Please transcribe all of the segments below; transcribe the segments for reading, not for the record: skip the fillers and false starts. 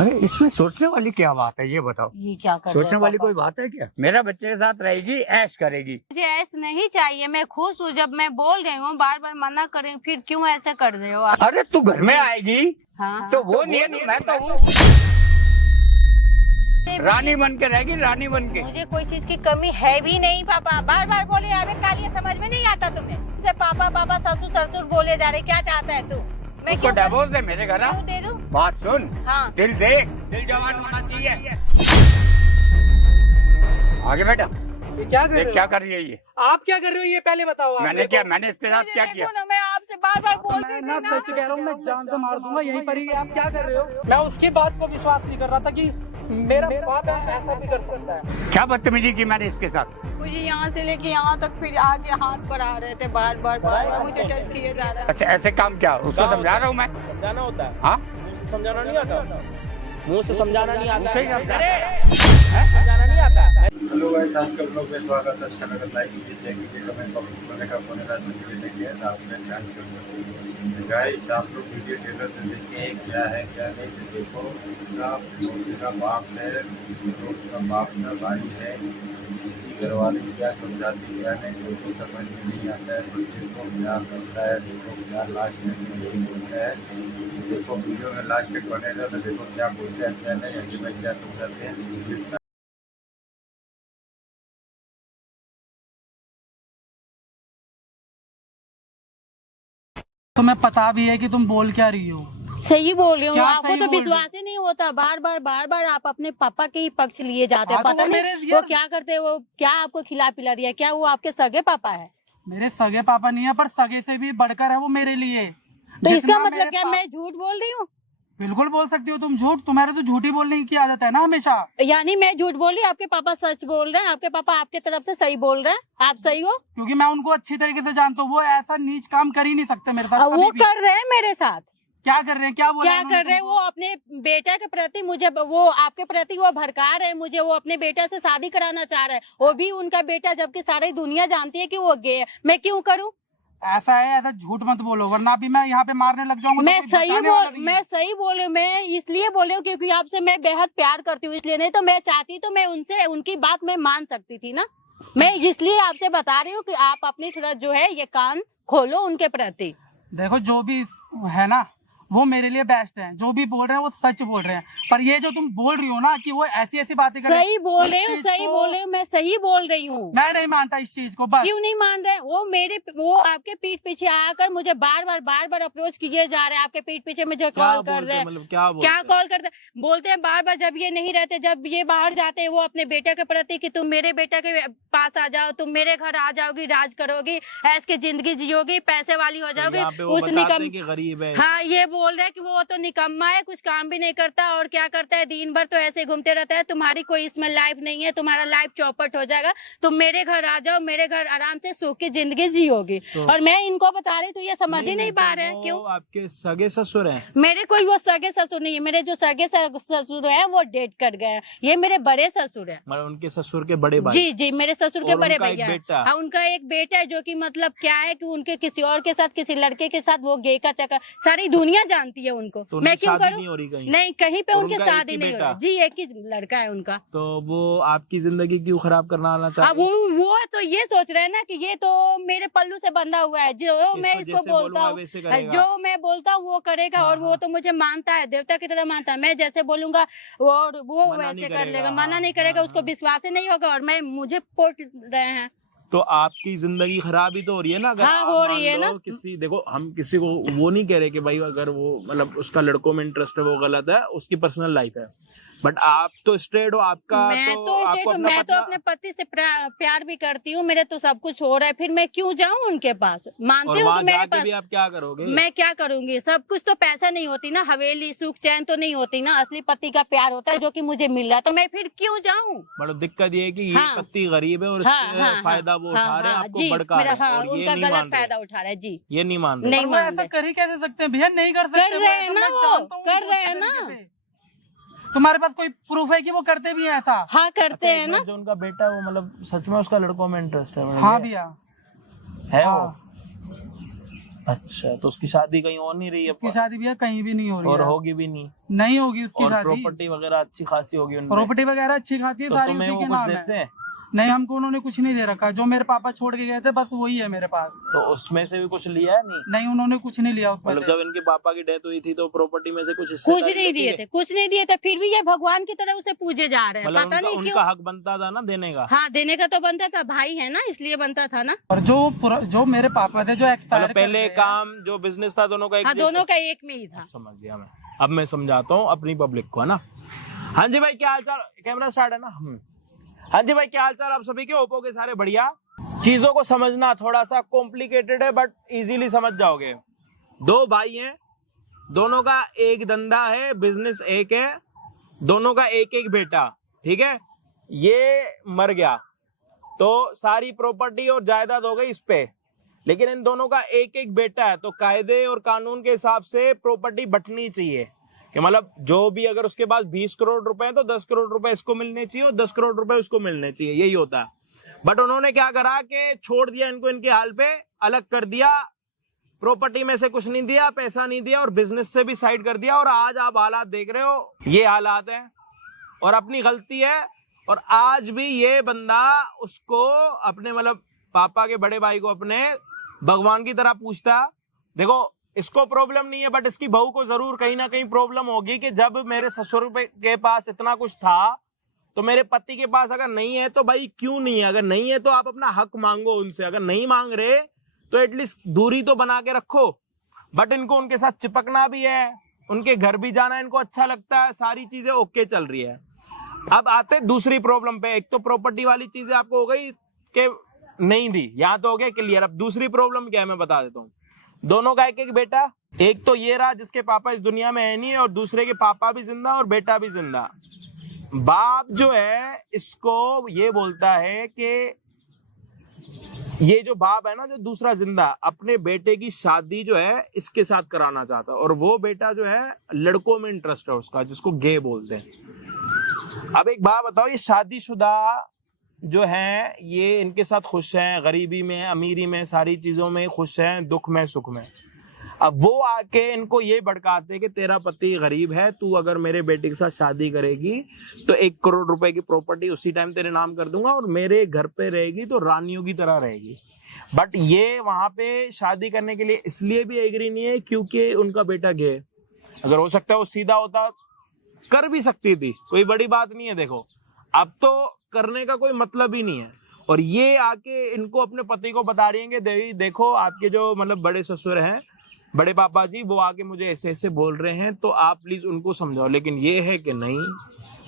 अरे इसमें सोचने वाली क्या बात है, ये बताओ। ये क्या कर सोचने वाली कोई बात है क्या? मेरा बच्चे के साथ रहेगी, ऐश करेगी। मुझे ऐसा नहीं चाहिए, मैं खुश हूँ। जब मैं बोल रही हूँ, बार बार मना कर रही हूँ, फिर क्यों ऐसे कर रहे हो आप? अरे तू घर में आएगी हाँ तो वो नहीं है तो मैं तो हूँ। रानी बन के रहेगी, रानी बन के। मुझे कोई चीज की कमी है भी नहीं पापा। बार बार बोले अबे कालिया, समझ में नहीं आता तुम्हें? से पापा पापा ससुर ससुर बोले जा रहे, क्या चाहता है तू? मैं उसको डिवोर्स दे, मेरे घर आ। क्यों दे दूं? बात सुन, हाँ। दिल देख, दिल जवान होना चाहिए। आगे बेटा, ये क्या कर रहे हो? क्या कर रही है ये? आप क्या कर रहे हो ये पहले बताओ आप। मैंने क्या, मैंने इसके साथ क्या किया? देखो ना, मैं आपसे बार बार बोलती मैं थी ना ना। सच कह रहा हूँ, मैं जान से मार दूंगा यहीं पर ही। आप क्या कर रहे हो? मैं उसकी बात को विश्वास नहीं कर रहा था कि मेरा बाप ऐसा भी कर सकता है। क्या बदतमीजी की मैंने इसके साथ? मुझे यहाँ से लेके यहाँ तक फिर आगे हाथ पर आ रहे थे, बार बार मुझे टच किए जा रहा है। अच्छा ऐसे काम क्या? उसको समझा रहा हूँ मैं। समझाना होता है, हाँ मुंह से समझाना नहीं आता। मुंह से समझाना नहीं आता, सही समझा। समझाना नहीं आता। हेलो गाइस, आज का ब्लॉग में स्वागत है। अच्छा लगा लाइक कीजिए, शेयर कीजिए, कमेंट बॉक्स में बोलने का फोन है सब्सक्राइब किया तो आप में डांस कर सकते हैं। गाइस आप लोग वीडियो ट्रेलर में देखिए क्या है क्या नहीं। तो देखो उसका बाप है, उसका बाप का भाई है, उसकी घरवाली क्या समझाती क्या नहीं, देखो समझ में नहीं आता है। बच्चे को क्या करता है, देखो क्या लास्ट में यही बोलता है। देखो वीडियो में लास्ट तक बनेगा तो देखो क्या बोलते हैं क्या नहीं, आगे में क्या समझाते हैं। तुम्हें पता भी है कि तुम बोल क्या रही हो? सही बोल रही हूँ, क्या आपको सही तो बोल रही विश्वास ही नहीं होता। बार बार आप अपने पापा के ही पक्ष लिए जाते हैं। हाँ, तो पता वो नहीं मेरे वो क्या करते हैं, वो क्या आपको खिला पिला दिया, क्या वो आपके सगे पापा है? मेरे सगे पापा नहीं है, पर सगे से भी बढ़कर है वो मेरे लिए। तो इसका जितना मतलब मेरे क्या मैं झूठ बोल रही हूँ? बिल्कुल बोल सकती हो तुम झूठ। तुम्हारे तो झूठी बोलने की आदत है ना हमेशा। यानी मैं झूठ बोल रही, आपके पापा सच बोल रहे हैं, आपके पापा आपके तरफ से सही बोल रहे हैं, आप सही हो? क्योंकि मैं उनको अच्छी तरीके से जानता हूँ। वो ऐसा नीच काम कर ही नहीं सकते मेरे साथ वो कभी भी। कर रहे हैं मेरे साथ। क्या कर रहे हैं, क्या बोल क्या कर रहे हैं? वो अपने बेटा के प्रति मुझे, वो आपके प्रति वो भड़का रहे हैं मुझे। वो अपने बेटा से शादी कराना चाह रहे हैं, वो भी उनका बेटा, जबकि सारी दुनिया जानती है कि वो गे है। मैं क्यों करूं? ऐसा है, ऐसा झूठ मत बोलो वरना भी मैं यहाँ पे मारने लग जाऊंगा। मैं सही बोल रही हूँ। मैं इसलिए बोल रही हूँ क्योंकि आपसे मैं बेहद प्यार करती हूँ, इसलिए। नहीं तो मैं चाहती तो मैं उनसे उनकी बात मैं मान सकती थी ना। मैं इसलिए आपसे बता रही हूँ कि आप अपनी तरफ जो है ये कान खोलो उनके प्रति। देखो जो भी है ना वो मेरे लिए बेस्ट है। जो भी बोल रहे हैं वो सच बोल रहे हैं। पर ये जो तुम बोल रही हो ना कि वो ऐसी ऐसी बातें कर रहे हैं, सही बोल रही हूँ, सही बोल रही हूँ, मैं सही बोल रही हूँ। मैं नहीं मानता इस चीज को। बस क्यों नहीं मान रहे? वो आपके पीठ पीछे आकर मुझे बार बार अप्रोच किए जा रहे हैं। आपके पीठ पीछे मुझे कॉल कर रहे हैं। मतलब क्या कॉल करते बोलते हैं बार बार, जब ये नहीं रहते, जब ये बाहर जाते हैं, वो अपने बेटे के प्रति कि तुम मेरे बेटे के पास आ जाओ, तुम मेरे घर आ जाओगी, राज करोगी, ऐस की जिंदगी जियोगी, पैसे वाली हो जाओगी। उस निकम गरीब है। हाँ, ये बोल रहे हैं कि वो तो निकम्मा है, कुछ काम भी नहीं करता, और क्या करता है दिन भर तो ऐसे घूमते रहता है। तुम्हारी कोई इसमें लाइफ नहीं है, तुम्हारा लाइफ चौपट हो जाएगा। तुम मेरे घर आ जाओ, मेरे घर आराम से सुख की जिंदगी जियोगी। और मैं इनको बता रही तो ये समझ ही नहीं पा रहे हैं। क्यों? आपके सगे ससुर हैं? मेरे कोई वो सगे ससुर नहीं है। मेरे जो सगे ससुर हैं वो डेट कर गए हैं। ये मेरे बड़े ससुर हैं। मतलब उनके ससुर के बड़े भाई? जी जी, मेरे ससुर के बड़े भैया हैं। बेटा? हाँ, उनका एक बेटा है, जो कि मतलब क्या है कि उनके किसी और के साथ, किसी लड़के के साथ वो गे का चक्कर सारी दुनिया जानती है उनको। तो मैं क्यों करूँ? नहीं कहीं पे और उनकी उनका शादी एक ही नहीं हो बेटा? रही। जी, एक ही लड़का है उनका। तो वो आपकी जिंदगी क्यों खराब करना आना अब चाहते हैं? वो तो ये सोच रहे हैं ना कि ये तो मेरे पल्लू से बंधा हुआ है। जो मैं इसको बोलता हूँ, जो मैं बोलता हूँ वो करेगा। और वो तो मुझे मानता है, देवता की तरह मानता है। मैं जैसे बोलूंगा और वो वैसे कर लेगा, मना नहीं करेगा। उसको विश्वास ही नहीं होगा। और मैं मुझे पोट रहे हैं। तो आपकी जिंदगी खराब ही तो हो रही है ना। अगर हाँ, आप हो मान रही है लो ना। किसी, देखो हम किसी को वो नहीं कह रहे कि भाई अगर वो मतलब उसका लड़कों में इंटरेस्ट है वो गलत है, उसकी पर्सनल लाइफ है। बट आप तो स्ट्रेट हो। आपका मैं तो अपने पति से प्यार भी करती हूँ। मेरे तो सब कुछ हो रहा है, फिर मैं क्यों जाऊँ उनके पास? मानती हूँ कि मेरे पास, आप क्या करोगे? मैं क्या करूंगी? सब कुछ तो पैसा नहीं होती ना, हवेली सुख चैन तो नहीं होती ना। असली पति का प्यार होता है जो कि मुझे मिल रहा है, तो मैं फिर क्यों जाऊँ? मतलब दिक्कत ये है कि ये हाँ, पति गरीब है और इससे फायदा वो उठा रहे हैं, आपको भड़का रहे हैं और ये उनका नहीं गलत मान रहे। फायदा उठा रहा है। जी, ये नहीं मान रहे। नहीं मान रहे। कर ही कैसे सकते हैं भैया? नहीं कर सकते। कर रहे हैं ना, वो कर रहे हैं ना। तुम्हारे पास कोई प्रूफ है कि वो करते भी हैं ऐसा? हाँ, करते हैं ना। जो उनका बेटा है वो मतलब सच में उसका लड़कों में इंटरेस्ट है? हाँ भैया है वो। अच्छा, तो उसकी शादी कहीं और नहीं रही है? उसकी शादी भैया कहीं भी नहीं हो रही और है। होगी भी नहीं? नहीं होगी उसकी और शादी। प्रॉपर्टी वगैरह अच्छी खासी होगी उनमें? प्रॉपर्टी वगैरह अच्छी खासी है, तो सारी तुम्हें उसी वो के कुछ नाम देते है। हैं? नहीं, हमको उन्होंने कुछ नहीं दे रखा, जो मेरे पापा छोड़ के गए थे बस वही है मेरे पास। तो उसमें से भी कुछ लिया है? नहीं, नहीं, उन्होंने कुछ नहीं लिया उसमें मतलब से। जब इनके पापा की डेथ हुई थी तो प्रॉपर्टी में से कुछ हिस्सा कुछ नहीं दिए थे, कुछ नहीं दिए थे, फिर भी ये भगवान की तरह उसे पूजे जा रहे हैं, मतलब पता नहीं क्यों। उनका हक बनता था ना देने का? हाँ, देने का तो बनता था, भाई है ना, इसलिए बनता था ना। और जो मेरे पापा थे जो एक्सपायर मतलब पहले काम जो बिजनेस था दोनों का एक हाँ, जैसा? दोनों का एक में ही था। समझ गया मैं। अब मैं समझाता हूँ अपनी पब्लिक को, है ना। हाँ जी भाई, क्या हाल चाल? कैमरा स्टार्ट है ना? हाँ जी भाई, क्या हाल चाल आप सभी के? ओप्पो के सारे बढ़िया। चीजों को समझना थोड़ा सा कॉम्प्लिकेटेड है बट इजीली समझ जाओगे। दो भाई हैं, दोनों का एक धंधा है, बिजनेस एक है, दोनों का एक एक बेटा, ठीक है। ये मर गया तो सारी प्रॉपर्टी और जायदाद हो गई इस पे, लेकिन इन दोनों का एक एक बेटा है, तो कायदे और कानून के हिसाब से प्रॉपर्टी बंटनी चाहिए कि मतलब जो भी अगर उसके पास 20 करोड़ रुपए हैं तो 10 करोड़ रुपए इसको मिलने चाहिए और 10 करोड़ रुपए उसको मिलने चाहिए, यही होता है। बट उन्होंने क्या करा कि छोड़ दिया इनको इनके हाल पे, अलग कर दिया, प्रॉपर्टी में से कुछ नहीं दिया, पैसा नहीं दिया और बिजनेस से भी साइड कर दिया। और आज आप हालात देख रहे हो, ये हालात है और अपनी गलती है। और आज भी ये बंदा उसको अपने मतलब पापा के बड़े भाई को अपने भगवान की तरह पूछता। देखो इसको प्रॉब्लम नहीं है बट इसकी बहू को जरूर कहीं ना कहीं प्रॉब्लम होगी कि जब मेरे ससुर के पास इतना कुछ था तो मेरे पति के पास अगर नहीं है तो भाई क्यों नहीं है? अगर नहीं है तो आप अपना हक मांगो उनसे, अगर नहीं मांग रहे तो एटलीस्ट दूरी तो बना के रखो। बट इनको उनके साथ चिपकना भी है, उनके घर भी जाना इनको अच्छा लगता है, सारी चीजें ओके चल रही है। अब आते दूसरी प्रॉब्लम पे। एक तो प्रॉपर्टी वाली चीजें आपको हो गई कि नहीं दी, यहाँ तो हो गया क्लियर। अब दूसरी प्रॉब्लम क्या है मैं बता देता हूँ। दोनों का एक एक बेटा, एक तो ये रहा जिसके पापा इस दुनिया में है नहीं और दूसरे के पापा भी जिंदा और बेटा भी जिंदा। बाप जो है इसको ये बोलता है कि ये जो बाप है ना, जो दूसरा जिंदा, अपने बेटे की शादी जो है इसके साथ कराना चाहता है और वो बेटा जो है लड़कों में इंटरेस्ट है उसका, जिसको गे बोलते हैं। अब एक बात बताओ, ये शादीशुदा जो है ये इनके साथ खुश हैं, गरीबी में, अमीरी में, सारी चीजों में खुश हैं, दुख में, सुख में। अब वो आके इनको ये भड़काते कि तेरा पति गरीब है, तू अगर मेरे बेटे के साथ शादी करेगी तो 1 करोड़ रुपए की प्रॉपर्टी उसी टाइम तेरे नाम कर दूंगा और मेरे घर पे रहेगी तो रानियों की तरह रहेगी। बट ये वहां पे शादी करने के लिए इसलिए भी एग्री नहीं है क्योंकि उनका बेटा गे। अगर हो सकता है वो सीधा होता, कर भी सकती थी, कोई बड़ी बात नहीं है। देखो अब तो करने का कोई मतलब ही नहीं है। और ये आके इनको अपने पति को बता रही है कि देखो आपके जो मतलब बड़े ससुर हैं, बड़े पापा जी, वो आके मुझे ऐसे ऐसे बोल रहे हैं तो आप प्लीज उनको समझाओ। लेकिन ये है कि नहीं,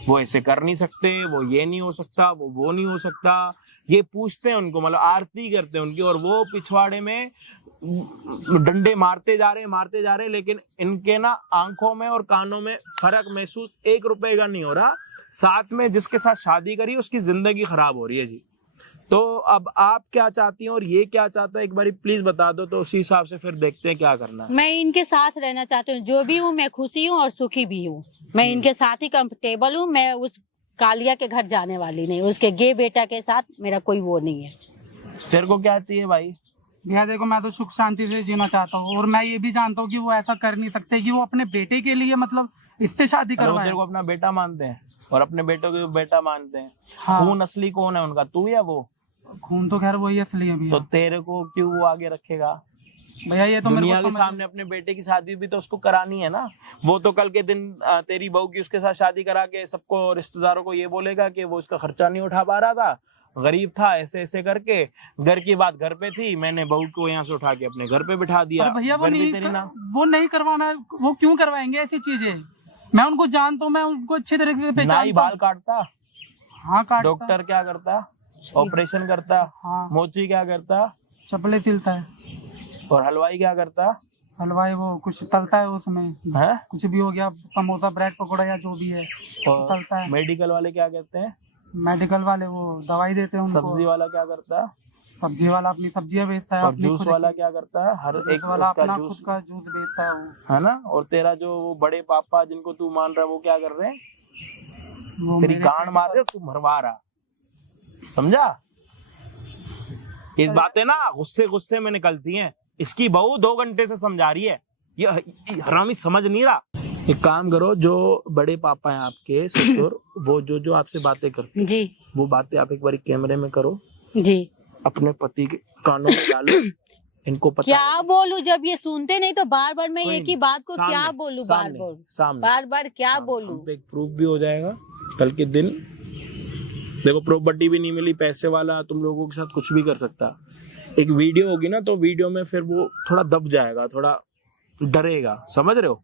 वो ऐसे कर नहीं सकते, वो ये नहीं हो सकता, वो नहीं हो सकता। ये पूछते हैं उनको, मतलब आरती करते हैं उनकी, और वो पिछवाड़े में डंडे मारते जा रहे, लेकिन इनके ना आंखों में और कानों में फर्क महसूस 1 रुपए का नहीं हो रहा। साथ में जिसके साथ शादी करी उसकी जिंदगी खराब हो रही है जी। तो अब आप क्या चाहती हैं और ये क्या चाहता है, एक बारी प्लीज बता दो तो उसी हिसाब से फिर देखते हैं क्या करना है। मैं इनके साथ रहना चाहती हूँ, जो भी हूँ मैं खुशी हूँ और सुखी भी हूँ। मैं इनके साथ ही कंफर्टेबल हूँ। मैं उस कालिया के घर जाने वाली नहीं, उसके गे बेटा के साथ मेरा कोई वो नहीं है। तेरे को क्या चाहिए भाई? भैया देखो, मैं तो सुख शांति से जीना चाहता हूँ और मैं ये भी जानता हूँ कि वो ऐसा कर नहीं सकते कि वो अपने बेटे के लिए मतलब इससे शादी करवाए। तेरे को अपना बेटा मानते हैं और अपने बेटों को बेटा मानते हैं। हाँ। खून असली कौन है उनका, तू या वो? खून तो खैर वही असली है भैया। तो तेरे को क्यों वो आगे रखेगा? भैया ये तो दुनिया के सामने अपने बेटे की शादी भी तो उसको करानी है ना। वो तो कल के दिन तेरी बहू की उसके साथ शादी करा के सबको, रिश्तेदारों को ये बोलेगा कि वो उसका खर्चा नहीं उठा पा रहा था, गरीब था, ऐसे ऐसे करके। घर की बात घर पे थी, मैंने बहू को यहाँ से उठा के अपने घर पे बिठा दिया। भैया वो नहीं करवाना, वो क्यों करवाएंगे ऐसी चीजें? मैं उनको जानता हूँ, मैं उनको अच्छे तरीके से पहचानता हूँ। बाल काटता? हाँ काटता। डॉक्टर क्या करता? ऑपरेशन करता। हाँ। मोची क्या करता? चपले सिलता है। और हलवाई क्या करता? हलवाई वो कुछ तलता है उसमें है? कुछ भी हो गया, समोसा, ब्रेड पकौड़ा या जो भी है तलता है। मेडिकल वाले क्या करते हैं? मेडिकल वाले वो दवाई देते हैं उनको। सब्जी वाला क्या करता है? सब्जी वाला अपनी सब्जियां बेचता है। और जूस वाला क्या करता है? हर एक वाला उसका अपना जूस, खुद का जूस बेचता है वो, है ना। और तेरा जो वो बड़े पापा जिनको तू मान रहा है वो क्या कर रहे हैं? वो तेरी गांड मार रहे, तू मरवा रहा। समझा? ये बातें ना गुस्से में निकलती हैं इसकी बहू 2 घंटे से समझा रही है, ये हरामी समझ नहीं रहा। एक काम करो, जो बड़े पापा हैं आपके ससुर, वो जो आपसे बातें करते जी वो बातें आप एक बार कैमरे में करो, जी। अपने पति के कानों में डालो, इनको पता क्या बोलूं, जब ये सुनते नहीं तो बार बार मैं कोई एक ही नहीं, बात को सामने, क्या बोलूं, सामने बार बार क्या बोलूं। हम पे एक प्रूफ भी हो जाएगा कल के दिन। देखो प्रॉपर्टी भी नहीं मिली, पैसे वाला तुम लोगों के साथ कुछ भी कर सकता। एक वीडियो होगी ना, तो वीडियो में फिर वो थोड़ा दब जाएगा, थोड़ा डरेगा, समझ रहे हो,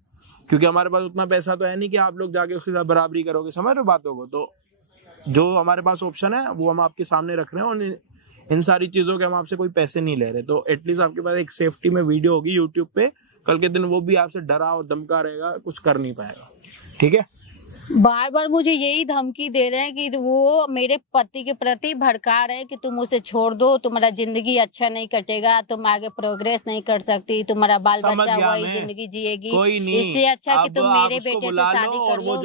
क्योंकि हमारे पास उतना पैसा तो है नहीं कि आप लोग जाके उसके साथ बराबरी करोगे, समझ रहे हो बातों को। तो जो हमारे पास ऑप्शन है वो हम आपके सामने रख रहे हैं, और इन सारी चीजों के हम आपसे कोई पैसे नहीं ले रहे। तो एटलीस्ट आपके पास एक सेफ्टी में वीडियो होगी यूट्यूब पे, कल के दिन वो भी आपसे डरा और धमका रहेगा, कुछ कर नहीं पाएगा, ठीक है। बार बार मुझे यही धमकी दे रहे हैं कि वो मेरे पति के प्रति भड़का रहे हैं कि तुम उसे छोड़ दो, तुम्हारा जिंदगी अच्छा नहीं कटेगा, तुम आगे प्रोग्रेस नहीं कर सकती, तुम्हारा बाल बच्चा वही जिंदगी जिएगी, कोई नहीं, इससे अच्छा कि तुम मेरे बेटे से शादी कर लो,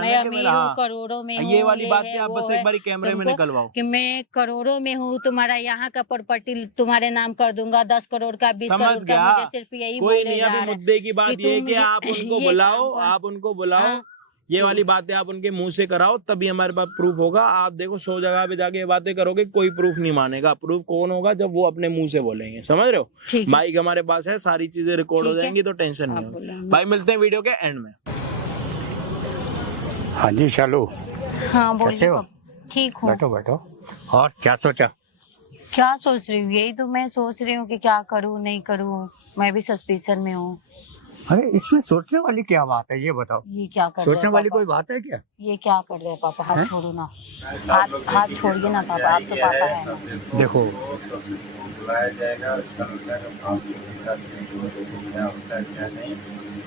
मैं अमीर हूँ, करोड़ों में हूँ, ये वाली बात आप बस एक बार कैमरे में निकलवाओ कि मैं करोड़ों में हूँ, तुम्हारा यहाँ का प्रॉपर्टी तुम्हारे नाम कर दूंगा, 10 करोड़ का 20 करोड़ का, मुझे सिर्फ यही कोई बोले नहीं। जा अभी रहे हैं मुद्दे की बात कि ये है तुम कि आप उनको ये बुलाओ, काम कर। आप उनको बुलाओ, हाँ। ये वाली बातें आप उनके मुंह से कराओ, तभी हमारे पास प्रूफ होगा। आप देखो 100 जगह पे जाके ये बातें करोगे, कोई प्रूफ नहीं मानेगा। प्रूफ कौन होगा, जब वो अपने मुंह से बोलेंगे, समझ रहे हो। ठीक है। माइक हमारे पास है, सारी चीजें रिकॉर्ड हो ठीक है। जाएंगी, तो टेंशन नहीं आप होगी। बोलो। भाई मिलते हैं वीडियो के एंड में। हाँ जी चलो, हाँ कैसे बोलिए हो? पापा। ठीक हूँ। बैठो बैठो। और क्या सोचा? क्या सोच रही हूँ, यही तो मैं सोच रही हूँ कि क्या करूँ नहीं करूँ, मैं भी सस्पेंशन में हूँ। अरे इसमें सोचने वाली क्या बात है, ये बताओ। ये क्या कर रहे सोचने हैं वाली पापा? कोई बात है क्या? ये क्या कर रहे हैं पापा, हाथ हैं? छोड़ो ना, हाथ छोड़िए ना पापा, आप तो पापा है ना। देखो। बुलाया जाएगा, उसका मतलब काम क्या होता है क्या नहीं,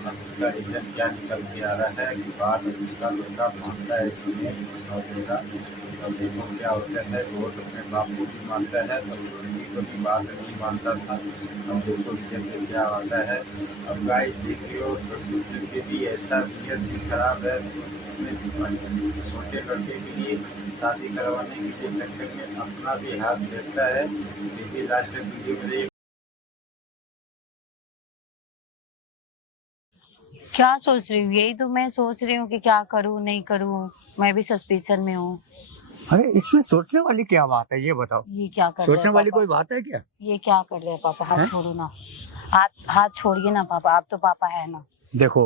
अब उसका रीजन क्या निकल के आ रहा है कि बात उसका लड़का मानता है और देगा, और देखो क्या होता है। वो तो अपने बाप को भी मानता है, तो लड़की को भी बात नहीं मानता था। अब देखो उसके अंदर क्या आता है। अब गाइस देखियो, ससुर के भी ऐसा नियत भी खराब है, छोटे लड़के के लिए शादी करवाने के लिए चक्कर में अपना भी हाथ देता है। देखिए लास्ट वीडियो में क्या सोच रही हूँ, यही तो मैं सोच रही हूँ कि क्या करूँ नहीं करूँ, मैं भी सस्पेंशन में हूँ। अरे इसमें सोचने वाली क्या बात है, ये बताओ। ये क्या कर रहे सोचने हैं वाली पापा? कोई बात है क्या? ये क्या कर रहे हैं पापा, हाथ हैं? छोड़ो ना, हाथ छोड़िए ना पापा, आप तो पापा है ना। देखो,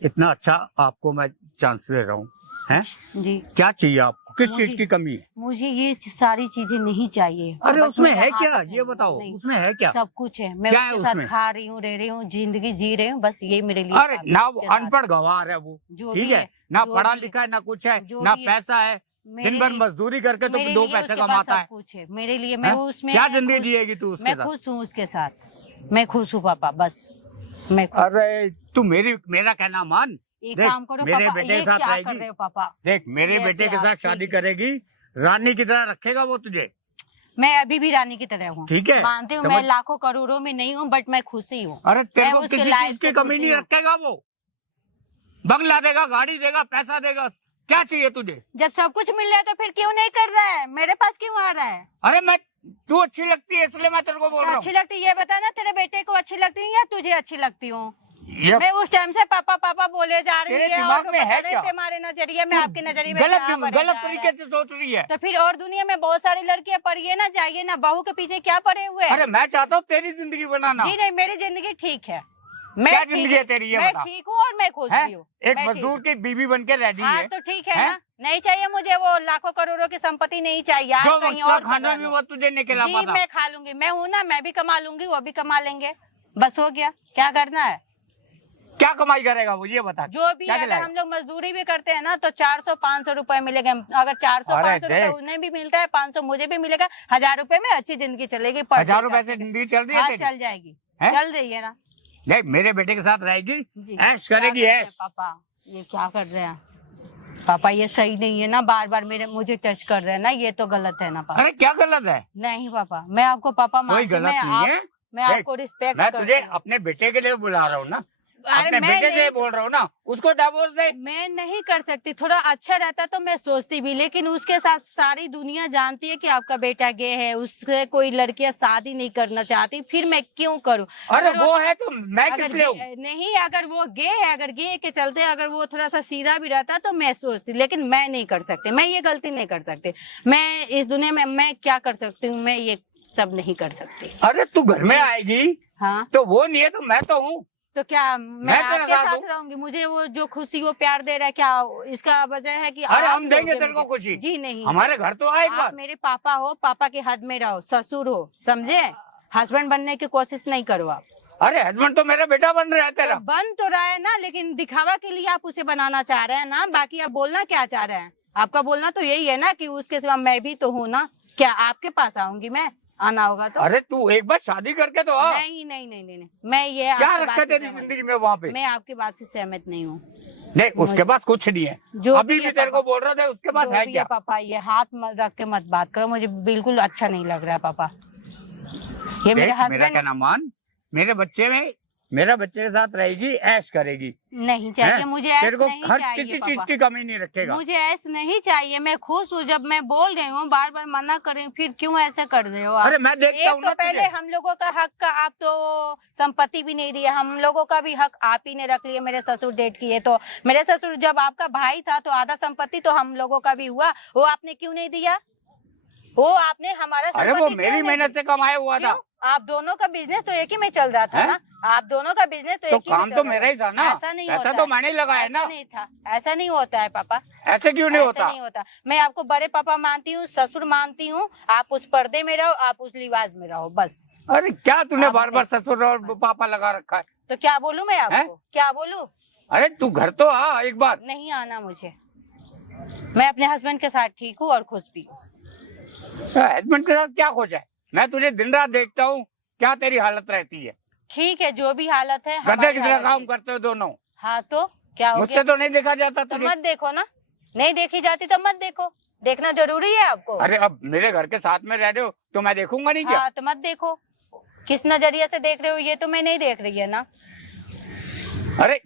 इतना अच्छा आपको मैं चांस दे रहा हूँ, हैं? जी क्या चाहिए आपको, किस मुझे- चीज की कमी है? मुझे ये सारी चीजें नहीं चाहिए। अरे बस उसमें मेरा है हाथ क्या, है, ये बताओ, नहीं, उसमें है क्या? सब कुछ है। मैं क्या है उसके साथ उसमें? खा रही हूँ, रह रही हूँ, जिंदगी जी रही हूँ, बस ये मेरे लिए अरे काफी ना है वो उसके साथ। अनपढ़ गवार है वो, जो ठीक भी है, ना जो पढ़ा भी लिखा है, ना कुछ है, जो ना भी है। पैसा है, मेरे दिन भर लिए- मजदूरी करके तो मेरे 2 लिए पैसे उसके पास कमाता सब है। कुछ है मेरे लिए, मैं हैं? उसमें क्या मैं जिंदगी खुश- जिएगी तू उसके मैं साथ? खुश हूँ उसके साथ, मैं खुश हूँ पापा, बस मैं खुश। अरे तू मेरा कहना मान। एक देख, काम करो मेरे पापा, बेटे ये के साथ क्या कर रहेगी। रहे हो पापा? देख, मेरे ये बेटे ऐसे के आप साथ ठीक शादी है। करेगी, रानी की तरह रखेगा वो तुझे, मैं अभी भी रानी की तरह हूँ, ठीक है? मानती हूँ, समझ- मैं लाखों करोड़ों में नहीं हूँ, बट मैं खुशी हूँ। अरे तेरे मैं को उसके किसी लाइफ चीज की से कमी खुशी नहीं हूँ। रखेगा वो, बंगला देगा, गाड़ी देगा, पैसा देगा, क्या चाहिए तुझे? जब सब कुछ मिल रहा है तो फिर क्यों नहीं कर रहा है, मेरे पास क्यों आ रहा है? अरे तू अच्छी लगती है इसलिए मैं तेरे को बोल रहा अच्छी हूँ। लगती ये बता ना, तेरे बेटे को अच्छी लगती हूँ या तुझे अच्छी लगती हूँ? ये मैं उस टाइम से पापा पापा बोले जा रही तेरे है, दिमाग और में है पता नहीं क्या? तुम्हारे नजरिए में, आपके नजरिए में गलत क्या बढ़े गलत जा रहा है। तरीके से सोच रही है। तो फिर और दुनिया में बहुत सारी लड़कियां पड़ी है ना, जाइए ना, बहू के पीछे क्या पड़े हुए हैं? अरे मैं चाहता हूँ तेरी जिंदगी बनाना। जी नहीं, मेरी जिंदगी ठीक है, क्या ठीक जिंदगी है तेरी, ये मैं बता। ठीक हूँ और मैं खुश हैं? भी हूँ। एक मैं ठीक मजदूर हूँ। की बीवी बन के रेडी हाँ है। तो ठीक है हैं? ना, नहीं चाहिए मुझे वो लाखों करोड़ों की संपत्ति, नहीं चाहिए, आज जो कहीं वक्त और खाना कमा भी लो। वो तुझे नहीं खिला जी पाता। मैं खा लूंगी, मैं हूँ ना, मैं भी कमा लूंगी, वो भी कमा लेंगे, बस हो गया, क्या करना है? क्या कमाई करेगा वो, ये बता। जो भी क्या अगर खिलाएगा? हम लोग मजदूरी भी करते हैं ना तो 400-500 रुपए मिलेंगे। अगर 400-500 अरे रुपए देख। उन्हें भी मिलता है, 500 मुझे भी मिलेगा, 1000 रुपए में अच्छी जिंदगी चलेगी। पर हजारों डे पैसे का। जिंदगी चल रही है हाँ तेरी? चल जाएगी, हैं? चल रही है ना। देख, मेरे बेटे के साथ रहेगी, जी ऐश करेगी, क्या कर रहे हैं ऐश। पापा, ये क्या कर रहे हैं पापा? ये सही नहीं है ना, बार बार मुझे टच कर रहे हैं ना, ये तो गलत है ना पापा। अरे क्या गलत है? नहीं पापा, मैं आपको पापा कोई मानती हूँ, गलत नहीं है। मैं देख, आपको रिस्पेक्ट मैं करती तुझे हूँ। अपने बेटे के लिए बुला रहा हूँ ना, अपने मैं बेटे से नहीं- बोल रहा हूँ ना, उसको डिवोर्स दे। मैं नहीं कर सकती, थोड़ा अच्छा रहता तो मैं सोचती भी, लेकिन उसके साथ सारी दुनिया जानती है कि आपका बेटा गे है, उससे कोई लड़कियां शादी नहीं करना चाहती, फिर मैं क्यों करूं? अरे अगर वो है तो मैं किस लिए हूँ? नहीं, अगर वो गे है, अगर गे के चलते अगर वो थोड़ा सा सीधा भी रहता तो मैं सोचती, लेकिन मैं नहीं कर सकती, मैं ये गलती नहीं कर सकती। मैं इस दुनिया में मैं क्या कर सकती हूँ, मैं ये सब नहीं कर सकती। अरे तू घर में आएगी हाँ तो वो नहीं है तो मैं तो हूँ। तो क्या मैं मैं तेरे आपके साथ साथ हूँ। रहूंगी? मुझे वो जो खुशी वो प्यार दे रहा है, क्या इसका वजह है कि अरे आप हम देंगे दोगे तेरे को मुझे? खुशी। जी नहीं, हमारे घर तो आए एक आप बार। मेरे पापा हो, पापा के हद में रहो, ससुर हो, समझे? हस्बैंड बनने की कोशिश नहीं करो आप। अरे हस्बैंड तो मेरा बेटा बन रहा है तेरा। तो बन तो रहा है ना, लेकिन दिखावा के लिए आप उसे बनाना चाह रहे हैं ना, बाकी आप बोलना क्या चाह रहे हैं? आपका बोलना तो यही है ना कि उसके सिवा मैं भी तो हूँ ना। क्या आपके पास आऊंगी मैं? आना होगा तो। अरे तू एक बार शादी करके तो आ। नहीं नहीं नहीं नहीं नहीं, मैं ये क्या आपकी रखा बात से तेरी सहमत- जिंदगी में वहाँ पे? मैं आपकी बात से सहमत नहीं हूँ। नहीं, उसके पास कुछ नहीं है। जो अभी भी भी है तेरे को पापा, बोल रहा था उसके पास जो है भी क्या? पापा, ये हाथ मत रख के मत बात करो, मुझे बिल्कुल अच्छा नहीं लग रहा है पापा। ये मेरे देख, मेरा हस्बैंड कहना मान, मेरा बच्चे के साथ रहेगी, ऐश करेगी। नहीं चाहिए हैं? मुझे, ऐस तेरे को नहीं हर चाहिए किसी पापा। चीज की कमी नहीं रखेगा। मुझे ऐस नहीं चाहिए, मैं खुश हूँ। जब मैं बोल रही हूँ, बार बार मना कर रही हूँ, फिर क्यों ऐसा कर रहे हो आप? अरे मैं देखता एक हूँ ना तो पहले तुझे। हम लोगों का हक का आप तो संपत्ति भी नहीं दिया, हम लोगों का भी हक आप ही ने रख लिया। मेरे ससुर डेट किए तो मेरे ससुर जब आपका भाई था तो आधा संपत्ति तो हम लोगों का भी हुआ, वो आपने क्यों नहीं दिया? वो आपने हमारा अरे वो संपत्ति क्यों मेरी नहीं मेहनत दी? से कमाया हुआ था। क्यों? आप दोनों का बिजनेस तो एक ही में चल रहा था हैं? ना, आप दोनों का बिजनेस तो तो एक ही में काम चल तो रहा मेरा ही था ना। ऐसा नहीं ऐसा होता तो है। मैंने लगाया ऐसा ना। नहीं था, ऐसा नहीं होता है पापा। ऐसे क्यों नहीं ऐसा होता? नहीं होता। मैं आपको बड़े पापा मानती हूँ, ससुर मानती हूँ, आप उस पर्दे में रहो, आप उस लिबास में रहो, बस। अरे क्या तूने आप बार बार ससुर और पापा लगा रखा है? तो क्या बोलूं मैं आपको? हैं? क्या बोलूं? अरे तू घर तो आ एक बार। नहीं आना मुझे, मैं अपने हस्बैंड के साथ ठीक हूँ और खुश भी हूँ। हस्बैंड के साथ क्या खोज है? मैं तुझे दिन रात देखता हूँ, क्या तेरी हालत रहती है। ठीक है, जो भी हालत है गधे हमारी की तरह हालत काम है। करते हो दोनों। हाँ तो क्या हो मुझसे गया? तो नहीं देखा जाता तो तुझे। मत देखो ना, नहीं देखी जाती तो मत देखो, देखना जरूरी है आपको। अरे अब मेरे घर के साथ में रह रहे हो तो मैं देखूंगा नहीं क्या? हाँ तो मत देखो, किस नजरिए से देख रहे हो ये तो मैं नहीं देख रही है ना। अरे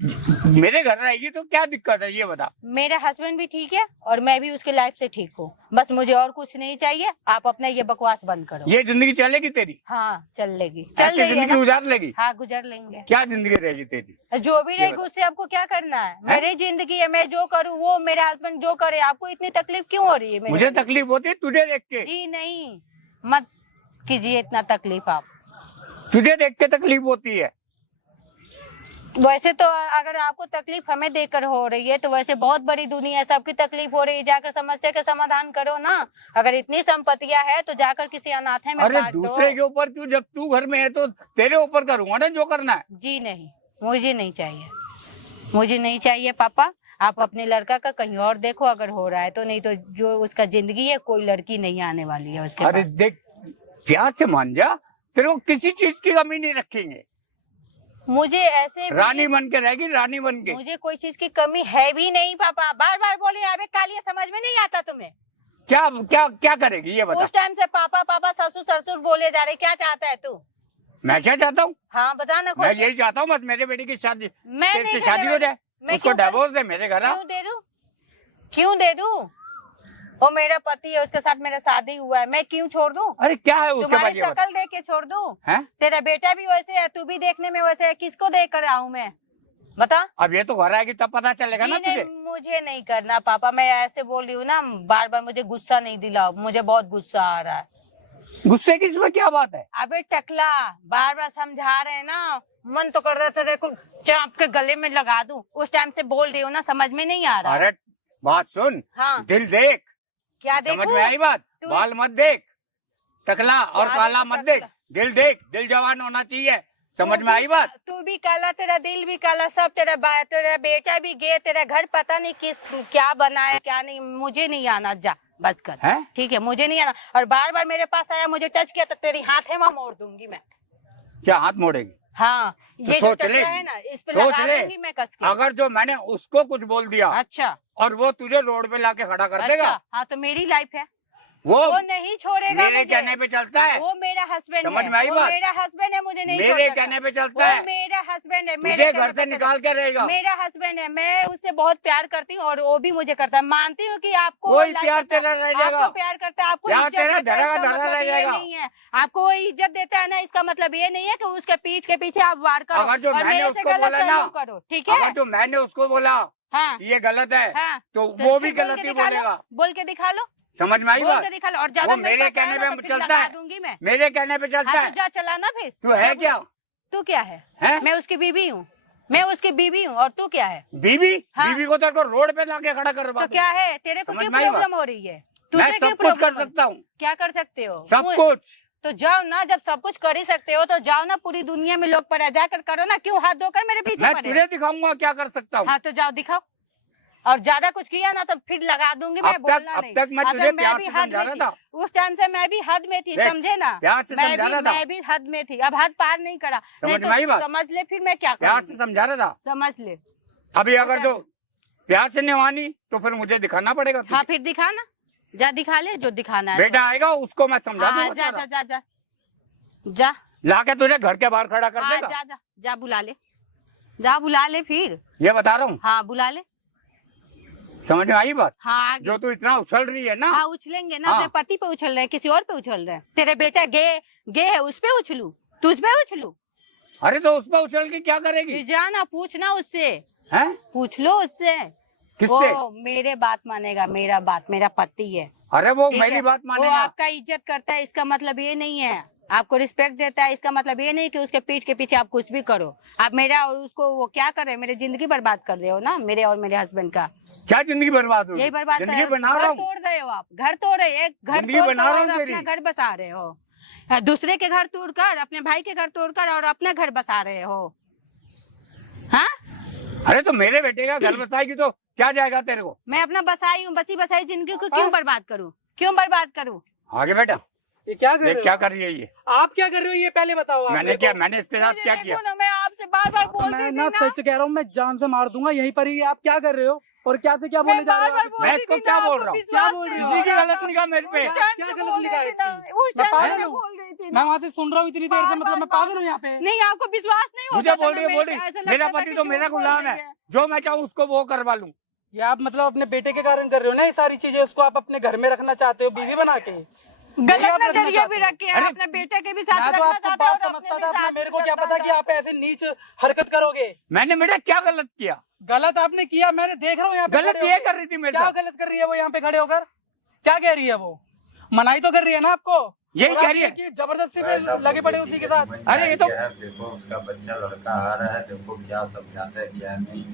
मेरे घर रहेगी तो क्या दिक्कत है ये बता। मेरे हस्बैंड भी ठीक है और मैं भी उसके लाइफ से ठीक हूँ, बस मुझे और कुछ नहीं चाहिए। आप अपना ये बकवास बंद करो। ये जिंदगी चलेगी तेरी? हाँ चल लेगी, चल ऐसी रही है जिंदगी ना? गुजार लेगी? हाँ गुजर लेंगे। क्या जिंदगी रहेगी तेरी? जो भी रहेगी बता। उससे आपको क्या करना है? मेरी जिंदगी है, मैं जो करूँ वो, मेरे हस्बैंड जो करे, आपको इतनी तकलीफ क्यों हो रही है? मेरे मुझे तकलीफ होती है तुझे देख के। जी नहीं, मत कीजिए इतना तकलीफ आप। तुझे देख के तकलीफ होती है। वैसे तो अगर आपको तकलीफ हमें देकर हो रही है तो वैसे बहुत बड़ी दुनिया है, सबकी तकलीफ हो रही है, जाकर समस्या का समाधान करो ना। अगर इतनी संपत्तियां है तो जाकर किसी अनाथ में अरे बांट दो। दूसरे के ऊपर क्यों? जब तू घर में है तो तेरे ऊपर करूंगा ना जो करना है। जी नहीं, मुझे नहीं चाहिए, मुझे नहीं चाहिए पापा। आप अपने लड़का का कहीं और देखो अगर हो रहा है तो, नहीं तो जो उसका जिंदगी है कोई लड़की नहीं आने वाली है उसके अरे पास। देख, प्यार से मान जा, तेरे को किसी चीज की कमी नहीं रखेंगे। मुझे ऐसे भी- रानी बन के रहेगी, रानी बन के। मुझे कोई चीज की कमी है भी नहीं पापा। बार बार बोले अबे कालिया, समझ में नहीं आता तुम्हें? क्या क्या क्या करेगी ये बता। उस टाइम से पापा पापा ससुर ससुर बोले जा रहे, क्या चाहता है तू? मैं क्या चाहता हूँ? हाँ बता ना। मैं यही चाहता हूँ बस मेरे बेटे की शादी, मैं तेरे नहीं से करने शादी हो वाली। जाए, मैं उसको क्यों कर- डिवोर्स दे, मेरे घर आ। क्यों दे दूं? क्यों दे दूं? वो मेरा पति है, उसके साथ मेरा शादी हुआ है, मैं क्यों छोड़ दूं? अरे क्या है उसके बाद तुम्हारी ये बता। शक्ल देख के छोड़ दूं? हैं? तेरा बेटा भी वैसे है, तू भी देखने में वैसे है, किसको देख कर आऊं मैं? बता। अब ये तो घर आएगी तब पता चलेगा जी ना नहीं, तुझे। मुझे नहीं करना पापा, मैं ऐसे बोल रही हूँ ना, बार बार मुझे गुस्सा नहीं दिलाओ, मुझे बहुत गुस्सा आ रहा है। गुस्से की इसमें क्या बात है? अबे टकला, बार बार समझा रहे हैं ना, मन तो कर रहा था देखो चाप के गले में लगा दूं। उस टाइम से बोल रही हूँ ना, समझ में नहीं आ रहा। अरे बात सुन, हाँ दिल देख, क्या समझ देखूं? में आई बात? तू- बाल मत देख, टकला और क्या काला देखूं मत देख, टकला? दिल देख, दिल जवान होना चाहिए। समझ तू में आई भी- बात? तू भी काला, तेरा दिल भी काला, सब तेरा तेरा बेटा भी गे, तेरा घर पता नहीं किस क्या बना है क्या नहीं, मुझे नहीं आना, जा बस कर। हैं? ठीक है, मुझे नहीं आना। और बार बार मेरे पास आया, मुझे टच किया तो तेरी हाथ है वहाँ मोड़ दूंगी मैं। क्या हाथ मोड़ेगी? हाँ तो ये जो सोच ले, टकला है ना, इस पे सोच लगा ले। दूंगी मैं कस के। अगर जो मैंने उसको कुछ बोल दिया अच्छा और वो तुझे रोड पे लाके खड़ा कर देगा। अच्छा, हाँ तो मेरी लाइफ है, वो नहीं छोड़ेगा मेरे मुझे। कहने पे चलता है। वो मेरा हस्बैंड समझ में आई है, वो बात? मेरा हस्बैंड है, मुझे नहीं मेरे छोड़ सकता। कहने पे चलता है। वो मेरा हस्बैंड है, मेरे तुझे कहने घर पे से चलता निकाल के रहेगा। है। मेरा हस्बैंड है, मैं उससे बहुत प्यार करती हूँ और वो भी मुझे करता है। मानती हूँ कि आपको कोई like प्यार करता है, तेरा रह जाएगा। आपको प्यार करता है, आपको प्यार इज्जत तेरा देता है, धरा इसका धरा मतलब रह ये जाएगा। नहीं है। आपको वो इज्जत देता है ना, इसका मतलब ये नहीं है कि उसके पीठ के पीछे आप वार करो अगर जो और मैंने मेरे से उसको गलत बोला ना, सलूक करो, ठीक है? अगर जो मैंने उसको बोला हाँ ये गलत है, हाँ, तो तो वो फिर भी बोल गलत के ही दिखा लो, बोलेगा। बोल के दिखा लो, समझ में आई बोल बात? के दिखा लो। और ज्यादा वो मेरे पास कहने आएगा पे तो फिर चलता लगा है। दूंगी मैं। मेरे कहने पे चलता हाँ, है। तो जा चलाना फिर। तू है क्या? तू क्या है? हैं? मैं उसकी बीवी हूँ, मैं उसकी बीवी हूँ, और तू क्या है? बीवी? हाँ। बीवी को तो रोड पे लाके खड़ा कर तो क्या है? तेरे को समझ क्यों में आई बात? प्रॉब्लम हो रही है? मैं तुझे क्यों सब कुछ कर प्रॉब्लम हो? सकता हूँ, क्या कर सकते हो? सब मुझ- कुछ। तो जाओ ना, जब सब कुछ कर ही सकते हो तो जाओ ना, पूरी दुनिया में लोग पड़े, जाकर करो ना। क्यों हाथ धोकर मेरे पीछे मैं पड़े? तुझे दिखाऊंगा क्या कर सकता हूँ। हाँ तो जाओ दिखाओ, और ज्यादा कुछ किया ना तो फिर लगा दूंगी मैं। अब बोलना तक नहीं। मैं हाँ, तुझे तो प्यार भी से हद समझा में रहा थी। था। उस टाइम से मैं भी हद में थी, देख, समझे ना? प्यार से समझा रहा था। मैं भी हद में थी, अब हद पार नहीं करा। नहीं समझ में आई तो बात? समझ ले फिर मैं क्या प्यार से करूँगी, समझा रहा था। समझ ले। अभी अगर जो प्यार से नहीं मानी तो फिर मुझे दिखाना पड़ेगा तुझे। हाँ फिर दिखा ना, जा दिखा ले जो दिखाना है। बेटा आएगा उसको मैं समझा हाँ दूंगा जा सारा। जा जा जा जा, लाके तुझे घर के बाहर खड़ा कर हाँ देगा। जा जा जा, बुला ले, जा बुला ले फिर। ये बता रहा हूँ, हाँ बुला ले। समझ में आई बात? हाँ आगे। जो तू इतना उछल रही है ना, हाँ उछलेंगे ना, हाँ। अपने पति पे उछल रहे हैं, किसी और पे उछल रहे हैं। तेरे बेटा गे है, उस पे उछलू, तुझ पे उछलू? अरे तो उस पर उछल के क्या करेगी? फिर जाना, पूछना उससे, हैं? पूछ लो उससे। किससे? वो मेरे बात मानेगा, मेरा बात, मेरा पति है, अरे वो ठीक मेरी है? बात वो मानेगा। आपका इज्जत करता है, इसका मतलब ये नहीं है। आपको रिस्पेक्ट देता है, इसका मतलब ये नहीं कि उसके पीठ के पीछे आप कुछ भी करो। आप मेरा और उसको वो क्या कर रहे हो? मेरी जिंदगी बर्बाद कर रहे हो ना, मेरे और मेरे हस्बैंड का। क्या जिंदगी बर्बाद होगी? यही बर्बाद कर जिंदगी रहे हो। बना रहा घर हूँ। तोड़ रहे हो आप, घर तोड़ रहे हो, एक घर जिंदगी तोड़ बना कर रहा और हूँ तेरी। अपना घर बसा रहे हो। दूसरे के घर तोड़कर, अपने भाई के घर तोड़कर और अपना घर बसा रहे हो। हाँ, अरे तो मेरे बेटे का घर बसाएगी तो क्या जाएगा तेरे को? मैं अपना बसाई हूँ, बसी बसाई जिंदगी को क्यों बर्बाद करूँ? क्यों बर्बाद करूँ? आगे बेटा ये क्या कर रहे देख हो? क्या कर रही है ये। आप क्या कर रहे हो ये पहले बताओ आप मैंने मेरे क्या, को। मैंने इसके साथ मुझे क्या देखो किया? ना, मैं आपसे बार बार बोल मैं रही ना थी ना। सच कह रहा हूँ, मैं जान से मार दूंगा यहीं पर ही। आप क्या कर रहे हो और क्या से क्या बोले मैं जा रहे बार हो बार आप? बोल मैं रही इसको थी क्या ना, बोल आपको रहा हूँ? विश्वास क्या बोल नहीं रही हो किसी की रहा गलत था। निगाह मेरे पे। उस टाइम क्या से गलत बोल लिखा रही है थी ना, इसकी? उस मैं टाइम पागल से हूँ? बोल रही थी मैं ना। वहाँ से सुन रहा हूँ इतनी देर से, मतलब मैं पागल हूँ यहाँ पे। नहीं आपको विश्वास नहीं मुझे होता बोल था रही ना, है, बोल ऐसा रही लगता मेरा था पति कि तो झूठ मेरा बोल गुलाम रही है, जो मैं चाहूँ उसको वो करवा लूँ। ये आप मतलब अपने बेटे के कारण कर रहे हो ना ये सारी चीजें? उसको आप अपने घर में रखना चाहते हो बीवी बना के? गलत आप रखना नजरिया भी चाहते हो? रखे हैं, अरे, अपने बेटे के भी साथ मैं तो रखना आपको चाहते हैं बात और अपने समझता भी था, अपने साथ मेरे को क्या रखना पता कि चाहते आप ऐसे नीच हरकत करोगे। मैंने बेटा क्या गलत किया? गलत आपने किया, मैंने देख रहा हूँ यहाँ पे गलत खड़े ये होके। कर रही थी मेरे क्या साथ। गलत कर रही है वो यहाँ पे खड़े होकर? क्या कह रही है वो? मनाही तो कर रही है ना आपको? यही और कह आप रही है। कि जबरदस्ती भाई पे साहब, लगे पड़े मुझे उसी के चीजें साथ। समझ में अरे ये आई तो- है। देखो उसका बच्चा लड़का आ रहा है, देखो क्या समझाता है क्या नहीं,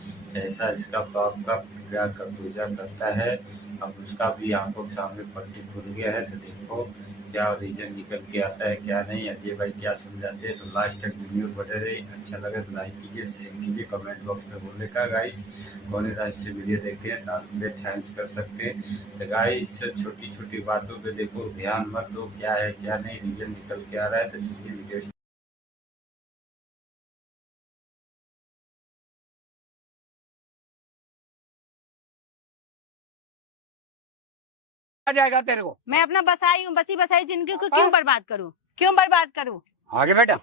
ऐसा इसका बाप का क्या कब्जा करता है। अब उसका भी आंखों के सामने पट्टी खुल गया है, तो देखो क्या रीजन निकल के आता है क्या नहीं। अजय भाई क्या समझाते हैं, तो लास्ट तक वीडियो बने रहे। अच्छा लगे तो लाइक कीजिए, शेयर कीजिए, कमेंट बॉक्स में बोलने का गाइस कौन राज से वीडियो देखे हैं ना थैंक्स कर सकते हैं। तो गाइस छोटी छोटी बातों पे देखो ध्यान मत दो, क्या है क्या नहीं, रीजन निकल के आ रहा है। तो चलिए वीडियो क्या जाएगा तेरे को? मैं अपना बसाई हूँ, बसी बसाई जिंदगी को क्यों बर्बाद करूँ? क्यों बर्बाद करूँ? आगे बेटा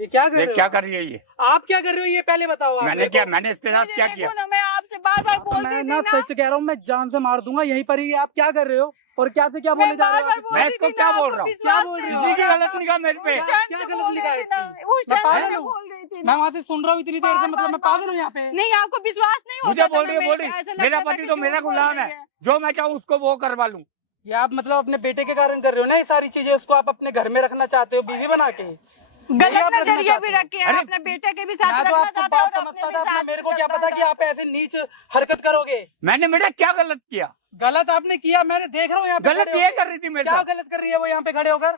ये क्या कर रहे देख हो? क्या कर रही है ये। आप क्या कर रहे हो ये पहले बताओ आप मैंने मेरे क्या, को। मैंने इसके साथ मुझे क्या देखो किया? ना, मैं आपसे बार बार बोल मैं रही थी ना ना। सच कह रहा हूँ, मैं जान से मार दूंगा यहीं पर ही। आप क्या कर रहे हो और क्या से क्या बोले मैं जा बार रहे हो बार आप? बोल मैं रही इसको थी क्या ना, बोल आपको रहा हूँ? विश्वास क्या बोल नहीं रही हो किसी की रहा गलत था। निगाह मेरे पे। उस टाइम क्या से गलत बोल लिखा रही है थी ना, इसकी? उस मैं टाइम पागल से हूँ? बोल रही थी मैं ना। वहाँ से सुन रहा हूँ इतनी देर से, मतलब मैं पागल हूँ यहाँ पे। नहीं आपको विश्वास नहीं मुझे होता था बोल ना, रही है, बोल ऐसा रही लगता मेरा था पति कि तो झूठ मेरा बोल गुलाम रही है, जो मैं चाहूँ उसको वो करवा लूँ। ये आप मतलब अपने बेटे के कारण कर रहे हो ना ये सारी चीजें? उसको आप अपने घर में रखना चाहते हो बीवी बना के? गलत आप रखना नजरिया चाहते भी हो? रखे हैं, अरे, अपने बेटे के भी साथ मैं तो रखना आपको चाहते हैं बात और अपने समझता भी था, अपने साथ मेरे को क्या रखना पता कि चाहते आप ऐसे नीच हरकत करोगे। मैंने बेटा क्या गलत किया? गलत आपने किया, मैंने देख रहा हूँ यहाँ पे गलत खड़े ये होके। कर रही थी मेरे क्या साथ। गलत कर रही है वो यहाँ पे खड़े होकर?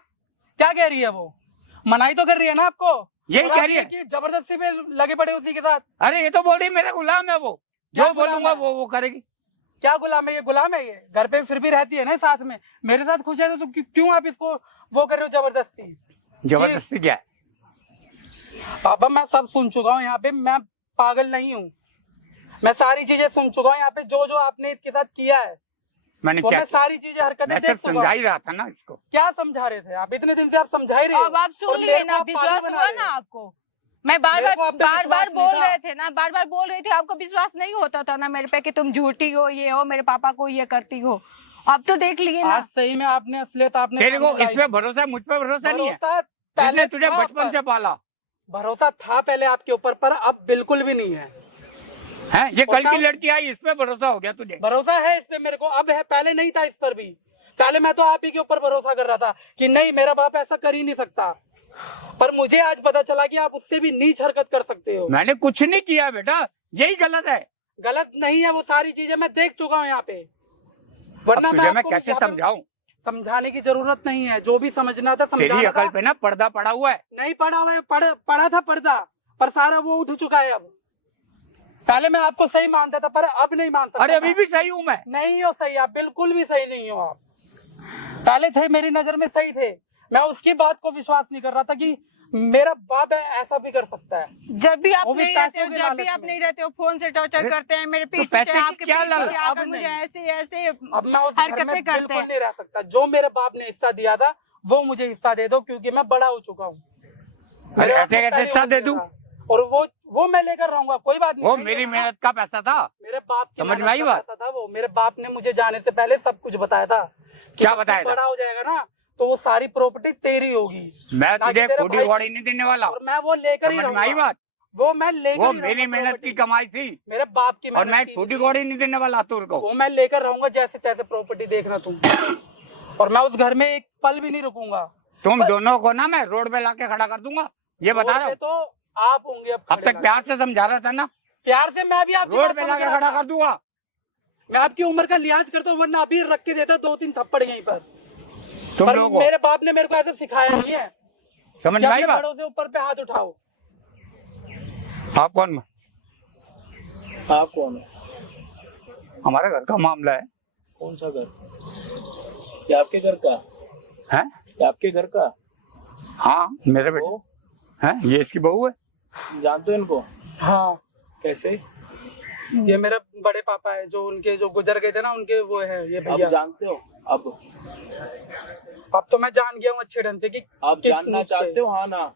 क्या कह रही है वो? मनाही तो कर रही है ना आपको? यही और कह आप रही है। कि जबरदस्ती पे लगे पड़े उसी के साथ। अरे ये तो बोल रही है मेरा गुलाम है वो, क्या जो गुलाम बोलूंगा है? वो करेगी। क्या गुलाम है ये? गुलाम है ये? घर पे फिर भी रहती है ना साथ में, मेरे साथ खुश है तो क्यों आप इसको वो कर रहे हो जबरदस्ती? जबरदस्ती क्या है? पापा मैं सब सुन चुका हूँ यहाँ पे, मैं पागल नहीं हूँ। मैं सारी चीजें सुन चुका हूँ यहाँ पे, जो जो आपने इसके साथ किया है मैंने वो क्या मैं किया? सारी चीजें हरकतें मैं देख सब चुका समझा हूँ। ही रहा था ना इसको। क्या समझा रहे थे आप? इतने दिन से आप समझा ही रहे हो। अब आप और सुन मेरे लिए को ना, आप पागल विश्वास बना हुआ रहे ना हो। आपको? मैं बार मेरे बार को आप पे बार विश्वास बार नहीं बोल था। रहे थे ना, बार बार बोल रही थी, आपको विश्वास नहीं होता था ना मेरे पे कि तुम झूठी हो, ये हो, मेरे पापा को ये करती हो। अब तो देख लिए ना। आज सही में आपने असलियत आपने तेरे को सामने इस लाई। पे भरोसा है, मुझ पे भरोसा नहीं है? भरोसा जिसने पहले तुझे था, बचपन पर से पाला भरोसा था पहले आपके ऊपर, पर अब बिल्कुल भी नहीं है। है। ये कल बताओ। की लड़की आई, इस पे भरोसा हो गया तुझे? भरोसा है इस पे मेरे को, अब है, पहले नहीं था इस पर भी। पहले मैं तो आप ही के ऊपर भरोसा कर रहा था कि नहीं, मेरा बाप ऐसा कर ही नहीं सकता, पर मुझे आज पता चला कि आप उससे भी नीच हरकत कर सकते हो। मैंने कुछ नहीं किया बेटा, यही गलत है। गलत नहीं है, वो सारी चीजें मैं देख चुका हूँ यहाँ पे। वरना अब तुझे मैं आपको कैसे यहाँ पे समझाऊं? समझाने की जरूरत नहीं है, जो भी समझना था तेरी समझाना अकल था। पे ना पर्दा पड़ा हुआ है। नहीं पड़ा हुआ है, पड़ा था पर्दा, पर सारा वो उठ चुका है अब। पहले मैं आपको सही मानता था, पर अब नहीं मान सकता। अरे अभी भी सही हूँ मैं। नहीं हो सही, आप बिल्कुल भी सही नहीं हो। आप पहले थे, मेरी नजर में सही थे। मैं उसकी बात को विश्वास नहीं कर रहा था कि मेरा बाप ऐसा भी कर सकता है। जब भी आप वो भी नहीं रहते हो, पैसों के जब भी लालच आप में। नहीं रहते हो, फोन से टॉर्चर अरे, करते हैं मेरे तो पीठ पैसे पीछे, की आपके क्या पीठ लालच? पीछे अब आकर मुझे नहीं। ऐसे ऐसे अब मैं उस घर में हरकतें करते बिल्कुल हैं। नहीं रह सकता। जो मेरे बाप ने हिस्सा दिया था वो मुझे हिस्सा दे दो, क्योंकि मैं बड़ा हो चुका हूँ। अरे मेरे बाप ऐसे को कैसे पहले हिस्सा हो दे गया दूं? था। और वो मैं लेकर रहूंगा, कोई बात नहीं। वो मैं मेरी लेकर मेहनत का पैसा था। मेरे बाप की समझ में मेहनत आई का बात? पैसा था वो। मेरे बाप ने मुझे जाने से पहले सब कुछ बताया था कि क्या जब तू बताया था? बड़ा हो जाएगा ना, तो वो सारी प्रॉपर्टी तेरी होगी। मैं ना कि तुझे तेरे खोटी भाई- गौड़ी नहीं देने वाला। और मैं वो लेकर ही समझ में आई रहूंगा। बात? वो मैं लेकर वो ही मेरी रहूंगा मेहनत की प्रॉपर्टी। कमाई थी, मेरे बाप की और मेहनत मैं की छोटी थी। गौड़ी नहीं देने वाला तुर को। वो मैं लेकर रहूंगा जैसे तैसे प्रॉपर्टी, देखना तुम। और मैं उस घर में एक पल भी नहीं रुकूंगा। तुम दोनों को ना मैं रोड पे लाके खड़ा कर दूंगा, ये बता रहा रोड हूँ। पे तो आप होंगे अब अब खड़े तक प्यार से समझा रहा था ना, प्यार से मैं भी आपकी रोड बात पे समझ लाके रहा खड़ा था। कर दूंगा। मैं आपकी उम्र का लिहाज करता हूँ, वरना अभी रख के देता 2-3 थप्पड़ यहीं पर। तुम पर लोगों को मेरे बाप ने मेरे को ऐसे सिखाया नहीं है समझ कि में आई अपने बात? बड़ों से ऊपर पे हाथ उठाओ। आप कौन? आप कौन है? हमारे घर का मामला है। कौन सा घर? ये आपके घर का? हैं? ये आपके घर का? हाँ मेरे बेटे वो हैं, ये इसकी बहू है। जानते हो इनको? हाँ, कैसे? ये मेरे बड़े पापा है, जो उनके जो गुजर गए थे ना, उनके वो है ये अब भैया। जानते हो? अब तो मैं जान गया हूँ अच्छे ढंग से कि आप किस जानना नीच पे। चाहते हो? हाँ ना?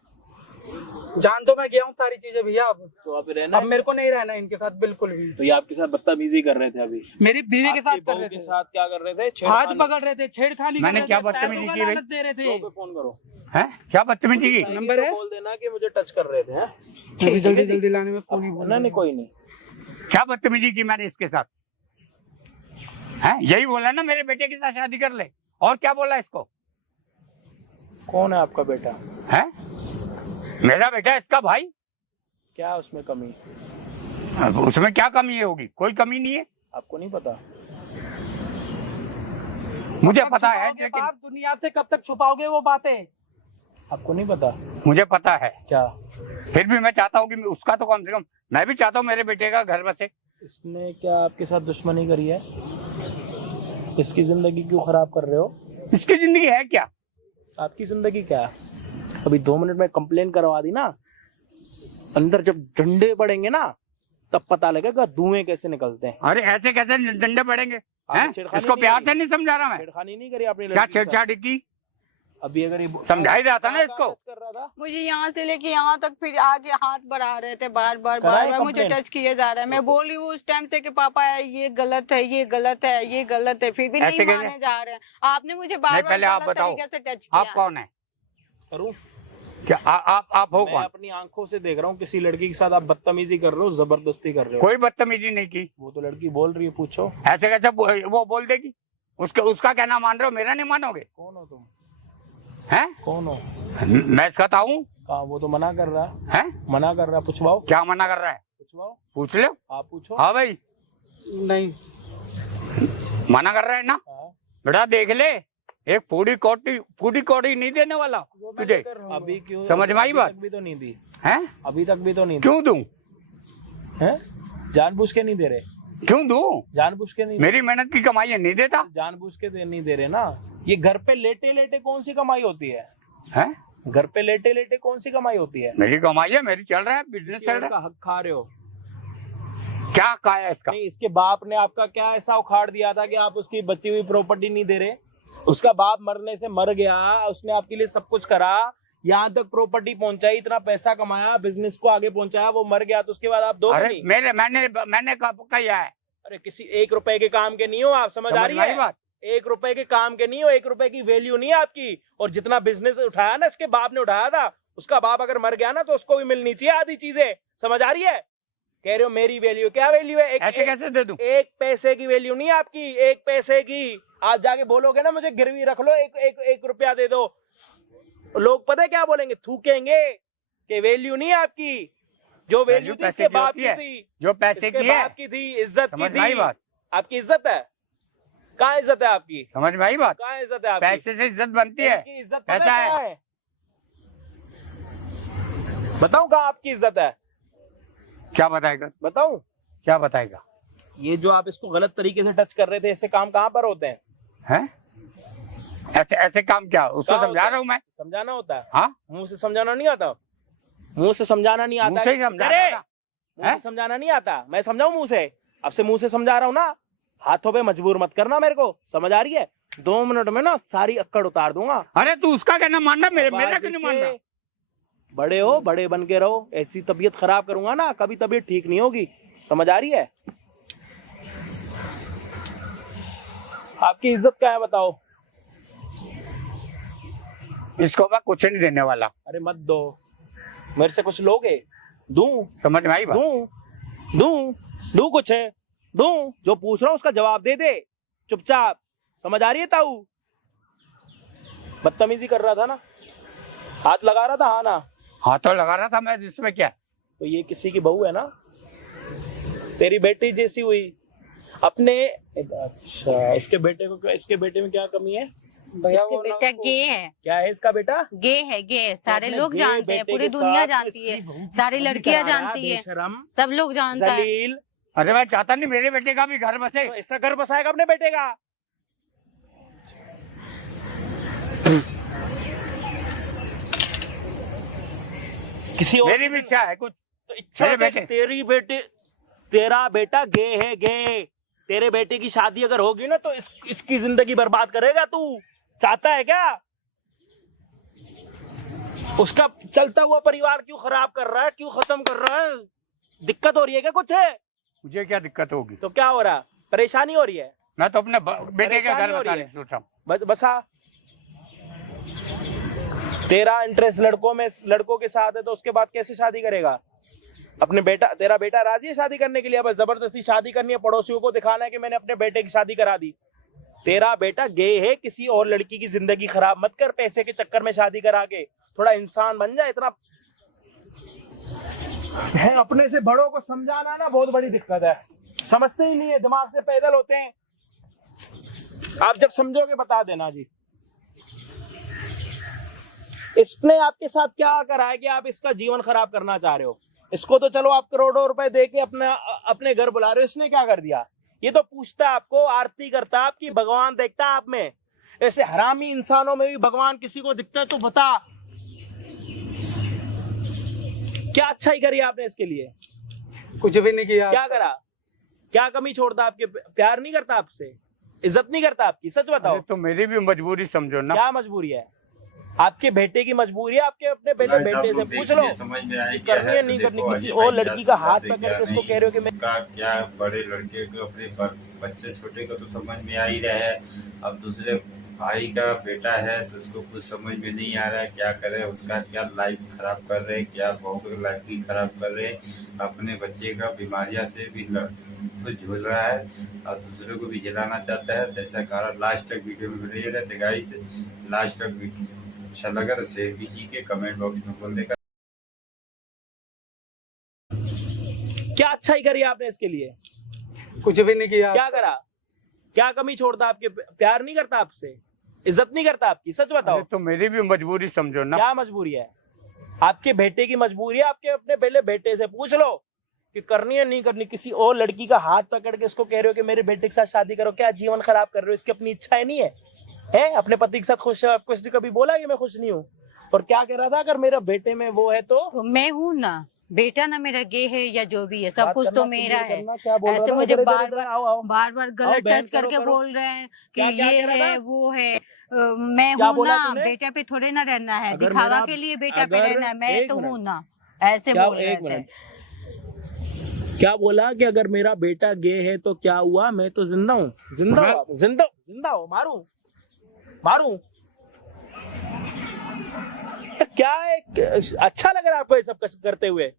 जान तो मैं गया हूँ सारी चीजें भैया। अब तो आप रहना अब है? मेरे को नहीं रहना इनके साथ बिल्कुल भी। तो ये आपके साथ बदतमीजी कर रहे थे अभी? मेरी बीवी के साथ आपकी कर बहू रहे के थे, साथ क्या कर रहे थे? हाथ छेड़खानी? पकड़ रहे थे, छेड़खानी कर मैंने रहे क्या थे, बदतमीजी पैसों की का भाई? लालच दे रहे दो थे। पे फोन करो। हैं? क्या बदतमीजी की? नंबर है? बोल देना कि मुझे टच कर रहे थे। हैं? अभी जल्दी जल्दी लाने में फोन ही बोल नहीं नहीं, कोई नहीं। क्या बदतमीजी की मैंने इसके साथ? हैं? यही बोला ना मेरे बेटे के साथ शादी कर ले, और क्या बोला इसको? कौन है आपका बेटा? हैं? मेरा बेटा है, इसका भाई। क्या है उसमें कमी? अब उसमें क्या कमी होगी? कोई कमी नहीं है, आपको नहीं पता? मुझे कब पता है, छुपाओगे लेकिन बाप? दुनिया से कब तक छुपाओगे वो बातें? आपको नहीं पता? मुझे पता है। क्या? फिर भी मैं चाहता हूँ कि उसका तो कम से कम, मैं भी चाहता हूँ मेरे बेटे का घर बसे। इसने क्या आपके साथ दुश्मनी करी है? इसकी जिंदगी क्यों खराब कर रहे हो? इसकी जिंदगी है क्या? आपकी जिंदगी क्या है? अभी 2 मिनट में कंप्लेन करवा दी ना, अंदर जब डंडे पड़ेंगे ना, तब पता लगेगा धुएं कैसे निकलते हैं। अरे ऐसे कैसे डंडे पड़ेंगे? आपने हैं? छेड़खानी इसको नहीं प्यार की? से नहीं समझा रहा मैं। छेड़खानी नहीं करी आपने? क्या लड़की के साथ? छेड़छाड़ी की? अभी अगर ये समझा ही रहा था ना क्या इसको। टच कर रहा था? मुझे यहाँ से लेके यहाँ तक फिर आगे हाथ बढ़ा रहे थे, बार बार कराए बार बार मुझे complaint? टच किए जा रहा है। मैं बोल रही हूँ उस टाइम से कि पापा ये गलत है, ये गलत है, ये गलत है, फिर भी ऐसे नहीं कैसे? माने जा रहे हैं। आपने मुझे बार नहीं, बार पहले आप गलत बताओ, तरीके से टच आप किया। कौन है? करूं? क्या आप हो मैं कौन? अपनी आंखों से देख रहा हूँ किसी लड़की के साथ आप बदतमीजी कर रहे हो, जबरदस्ती कर रहे हो। कोई बदतमीजी नहीं की। वो तो लड़की बोल रही है, पूछो। ऐसे कैसे वो बोल देगी? उसका कहना मान रहे हो, मेरा नहीं मानोगे? कौन हो तुम? हैं? कौन हो? मैं इसका ताऊ कहा? वो तो मना कर रहा है। है। मना कर रहा है, पूछवाओ। क्या मना कर रहा है? पूछवाओ, पूछ लो। आप पूछो। हाँ भाई, नहीं, मना कर रहा है ना? हाँ। बेटा देख ले, एक पूरी कौड़ी नहीं देने वाला वो मैं तुझे। लेकर रहूंगा। अभी क्यों? समझ में आई अभी बात? तक भी तो नहीं दी। हैं? अभी तक भी तो नहीं दी। क्यों दूं? हैं? जानबूझ के नहीं दे रहे? क्यों दूं? जानबूझ के नहीं? मेरी मेहनत की कमाई है, नहीं देता? जानबूझ के नहीं दे रहे ना। ये घर पे लेटे लेटे कौन सी कमाई होती है? हैं? घर पे लेटे लेटे कौन सी कमाई होती है? मेरी कमाई है, मेरी चल रहा है, बिजनेस किसी चल और रहा का हक खा रहे हो। क्या कहा है इसका? नहीं, इसके बाप ने आपका क्या ऐसा उखाड़ दिया था कि आप उसकी बची हुई प्रॉपर्टी नहीं दे रहे? उसका बाप मरने से मर गया, उसने आपके लिए सब कुछ करा, यहाँ तक प्रॉपर्टी पहुंचाई, इतना पैसा कमाया, बिजनेस को आगे पहुंचाया, वो मर गया तो उसके बाद आप दो अरे नहीं? मैंने कब कहा है? अरे किसी 1 रुपए के काम के नहीं हो आप, समझ आ रही है? बात 1 रुपए के काम के नहीं हो, 1 रुपए की वैल्यू नहीं है आपकी। और जितना बिजनेस उठाया ना, इसके बाप ने उठाया था, उसका बाप अगर मर गया ना तो उसको भी मिलनी चाहिए आधी चीजें, समझ आ रही है? कह रहे हो मेरी वैल्यू, क्या वैल्यू है? ऐसे कैसे दे दूं? 1 पैसे की वैल्यू नहीं है आपकी, 1 पैसे की। आप जाके बोलोगे ना मुझे गिरवी रख लो, एक रुपया दे दो, लोग पता है क्या बोलेंगे? थूकेंगे कि वैल्यू नहीं है आपकी। जो वैल्यू थी इसके बाप की थी, जो पैसे की है, बाप की थी, इज्जत की समझ में आई थी। बात? आपकी इज्जत है? कहाँ इज्जत है आपकी? समझ में आई बात? कहाँ इज्जत है आपकी? पैसे से इज्जत बनती है। आपकी इज्जत पता ऐसा है है। कहाँ है? बताऊं कहाँ आपकी इज्जत है? क्या बताएगा? बताऊं? क्या बताएगा? ये जो आप इसको गलत तरीके से टच कर रहे थे, ऐसे काम कहाँ पर होते हैं? हैं? ऐसे काम क्या? उसको कहाँ समझा होता रहा हूँ मैं। समझाना होता है? हाँ, मुंह से समझाना नहीं आता? मुंह से समझाना नहीं आता? मुंह से ही समझा अरे! रहा था। मुंह से समझाना नहीं आता? मैं समझाऊं मुंह से? अब से मुंह से समझा रहा हूँ ना, हाथों पे मजबूर मत करना मेरे को, समझ आ रही है? 2 मिनट में ना सारी अक्कड़ उतार दूंगा। अरे तू उसका कहना मानना, मेरा आवाज क्यों नहीं नीचे। मानना? बड़े हो, बड़े बन के रहो, ऐसी तबीयत खराब करूंगा ना कभी तबीयत ठीक नहीं होगी, समझ आ रही है? आपकी इज्जत क्या है बताओ? इसको मैं कुछ नहीं देने वाला। अरे मत दो, मेरे से कुछ लोगे? दूं? समझ में आई बात? दूं कुछ है? दूं? जो पूछ रहा हूँ उसका जवाब दे दे चुपचाप, समझ आ रही है ताऊ? बदतमीजी कर रहा था ना, हाथ लगा रहा था, हाँ ना? हाँ तो लगा रहा था मैं, इसमें क्या? तो ये किसी की बहू है ना, तेरी बेटी जैसी हुई अपने। अच्छा, इसके बेटे में क्या कमी है? इसके बेटा गे है। क्या है इसका बेटा? गे है, गे सारे अपने लोग गे जानते हैं, बेटे पूरी के दुनिया साथ जानती है, इसकी बहू सारी शादी लड़कियां करा रहा, जानती है, बेशरम, सब लोग जानता है। जलील। अरे मैं चाहता नहीं मेरे बेटे का भी घर बसे। तो ऐसा घर बसाएगा अपने बेटे का? किसी और मेरी भी इच्छा है कुछ। तो इच्छा मेरे है, तेरा बेटा गे है, गे। तेरे बेटे की शादी अगर होगी ना तो इसकी जिंदगी बर्बाद करेगा तू? चाहता है क्या? उसका चलता हुआ परिवार क्यों खराब कर रहा है, क्यों खत्म कर रहा है? दिक्कत हो रही है क्या कुछ है? मुझे क्या दिक्कत होगी? तो क्या हो रहा है? परेशानी हो रही है? मैं तो अपने बेटे के परेशानी घर हो रही बसाने है? सोच रहा हूँ। बसा। तेरा इंटरेस्ट लड़कों के साथ है तो उसके बाद कैसे शादी करेगा? तेरा बेटा राजी है शादी करने के लिए? बस जबरदस्ती शादी करनी है, पड़ोसियों को दिखाना है कि मैंने अपने बेटे की शादी करा दी। तेरा बेटा गे है, किसी और लड़की की जिंदगी खराब मत कर पैसे के चक्कर में शादी करा के, थोड़ा इंसान बन जाए। इतना है, अपने से बड़ों को समझाना ना बहुत बड़ी दिक्कत है, समझते ही नहीं है, दिमाग से पैदल होते हैं। आप जब समझोगे बता देना जी। इसने आपके साथ क्या करा है कि आप इसका जीवन खराब करना चाह रहे हो? इसको तो चलो आप करोड़ों रुपए दे के अपने घर बुला रहे हो, इसने क्या कर दिया? ये तो पूछता है आपको, आरती करता है आपकी, भगवान देखता है आप में। ऐसे हरामी इंसानों में भी भगवान किसी को दिखता है तो बता, क्या अच्छाई करी आपने इसके लिए? कुछ भी नहीं किया। क्या करा? क्या कमी छोड़ता आपके? प्यार नहीं करता आपसे, इज्जत नहीं करता आपकी? सच बताओ। अरे तो मेरी भी मजबूरी समझो ना। क्या मजबूरी है? आपके बेटे की मजबूरी है, आपके अपने बेटे से पूछ लो, समझ में आई करनी है नहीं करनी। किसी और लड़की का हाथ पकड़ के उसको कह रहे हो कि मैं क्या बड़े लड़के को अपने बच्चे छोटे को तो समझ में आ ही रहा है, अब दूसरे भाई का बेटा है तो उसको कुछ समझ में नहीं आ रहा है क्या करे, उसका क्या लाइफ खराब कर रहे, क्या बहू की लाइफ भी खराब कर रहे, अपने बच्चे का बीमारियां से भी तो झूल रहा है और दूसरे को भी झिलाना चाहता है। जैसा कहा, लास्ट तक वीडियो में बने रहते गाइस, लास्ट तक वीडियो अच्छा लगा तो शेयर कीजिए, कमेंट बॉक्स में बोल देगा। क्या अच्छाई करी आपने इसके लिए? कुछ भी नहीं किया। क्या करा? क्या कमी छोड़ता आपके? प्यार नहीं करता आपसे, इज्जत नहीं करता आपकी? सच बताओ। अरे तो मेरी भी मजबूरी समझो ना। क्या मजबूरी है? आपके बेटे की मजबूरी है, आपके अपने पहले बेटे से पूछ लो कि करनी है नहीं करनी। किसी और लड़की का हाथ पकड़ के इसको कह रहे हो कि मेरे बेटे के साथ शादी करो, क्या जीवन खराब कर रहे हो? इसकी अपनी इच्छाएं नहीं है? अपने पति के साथ खुश है? आपको इसने कभी बोला कि मैं खुश नहीं हूँ? और क्या कह रहा था, अगर मेरा बेटे में वो है तो मैं हूँ ना, बेटा ना मेरा गे है या जो भी है, सब बात कुछ करना तो मेरा clear है। करना, क्या बोल रहा ऐसे था? मुझे इधर, इधर, बार इधर, बार आओ, आओ। बार बार गलत बहन, टच करके करो। बोल रहे हैं कि क्या क्या ये कह रहा है था? वो है। मैं क्या हूँ बोला ना, तूने? बेटा पे थोड़े ना रहना है, अगर दिखावा मेरा- के लिए बेटा पे अगर- रहना है, मैं एक तो मिनट। हूँ ना, ऐसे क्या बोल रहे एक थे। मिनट, क्या बोला कि अगर मेरा बेटा गे है तो क्या हुआ, मैं तो जिंदा हूँ। जिंदा मैं- हूँ, जिंदा जिंदा हूँ, मारूं मारूं? क्या है, अच्छा लग रहा है आपको ये सब करते हुए?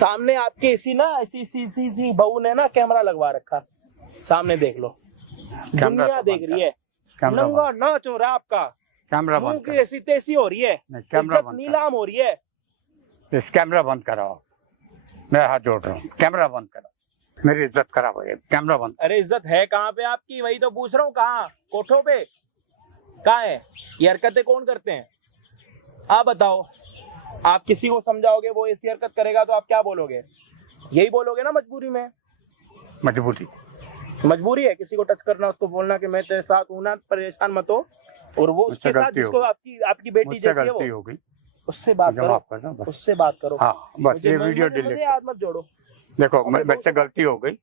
सामने आपके इसी ना ऐसी बहू ने ना कैमरा लगवा रखा, सामने देख लो, कैमरा दुनिया तो देख बंद रही है, कैमरा नंगा नाच हो रहा है आपका, कैमरा मुंह बंद की करो। ऐसी तैसी हो रही है, नहीं, कैमरा इज्जत बंद नीलाम हो रही है। करो। इस कैमरा बंद कराओ, मैं हाथ जोड़ रहा हूँ, कैमरा बंद करो, मेरी इज्जत खराब हो गई, कैमरा बंद। अरे इज्जत है कहाँ पे आपकी, वही तो पूछ रहा हूँ, कहाँ? कोठों पे कहाँ है? ये हरकतें कौन करते हैं? आप बताओ, आप किसी को समझाओगे वो ऐसी हरकत करेगा तो आप क्या बोलोगे? यही बोलोगे ना मजबूरी में। मजबूरी मजबूरी है किसी को टच करना, उसको बोलना कि मैं तेरे साथ हूं ना, परेशान मत हो, और वो मुझसे उसके साथ गलती जिसको हो गई। आपकी आपकी बेटी मुझसे जैसी है गलती वो, हो गई, उससे बात मुझे करो, माफ करना बस। उससे बात करो। हाँ बस, मुझे ये वीडियो मुझे डिलीट हाथ मत जोड़ो। देखो अबे मेरे से बहुत- गलती हो गई,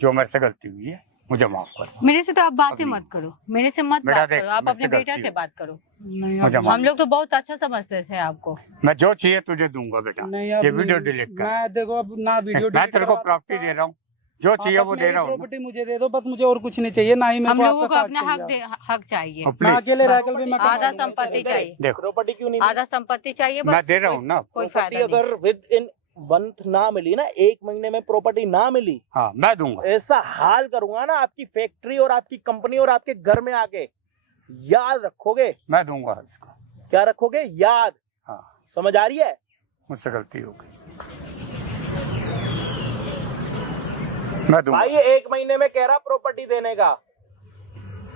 जो मेरे से गलती हुई है मुझे माफ कर। मेरे से तो आप बातें अभी- मत करो, मेरे से मत बेटा बात देख, करो, आप मेरे अपने से बेटा गलती से हुई। बात करो। नहीं मुझे अब- माफ- हम लोग तो बहुत अच्छा समझते थे आपको। मैं जो चाहिए तुझे दूंगा बेटा, नहीं अब ये वीडियो नहीं। डिलीट कर। मैं देखो अब ना वीडियो मैं तेरे को प्रॉपर्टी दे रहा हूँ, जो चाहिए वो दे रहा हूँ ना। प्रॉपर्टी मुझे दे दो बस, मुझे और कुछ नहीं चाहिए, ना ही मेरे हम को लोगों आपका को साथ अपना चाहिए। हक चाहिए। और मैं प्लीज अकेले बस। रहकर भी मैं कमा आधा लूंगा, संपत्ति चलो। चाहिए, देखो, प्रॉपर्टी क्यों नहीं? आधा संपत्ति चाहिए बस। मैं दे रहा हूँ ना। कोई प्रॉपर्टी फायदा नहीं। अगर विद इन मंथ ना मिली ना, 1 महीने में प्रॉपर्टी ना मिली, हाँ मैं दूंगा। ऐसा हाल करूंगा ना आपकी फैक्ट्री और आपकी कंपनी और आपके घर में आके, याद रखोगे। मैं दूंगा इसको। क्या रखोगे? याद। हाँ समझ आ रही है? मुझसे गलती हो गई, मैं दूंगा। भाई ये 1 महीने में कह रहा प्रॉपर्टी देने का।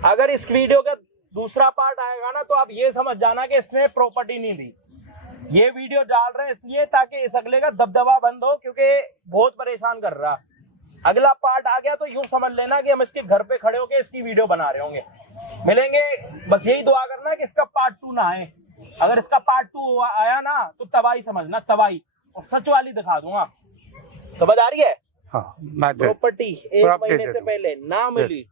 अगर इस वीडियो का दूसरा पार्ट आएगा ना तो आप ये समझ जाना कि इसने प्रॉपर्टी नहीं दी। ये वीडियो डाल रहे हैं इसलिए ताकि इस अगले का दबदबा बंद हो, क्योंकि बहुत परेशान कर रहा। अगला पार्ट आ गया तो यूं समझ लेना कि हम इसके घर पे खड़े होके इसकी वीडियो बना रहे होंगे। मिलेंगे, बस यही दुआ करना कि इसका पार्ट 2 ना आए। अगर इसका पार्ट 2 आया ना तो तबाही समझना, तबाही, और सच वाली दिखा दूंगा। समझ आ रही है? हाँ मैं दे प्रॉपर्टी 1 प्रॉपर्टी महीने दे से दूं। पहले ना मिली,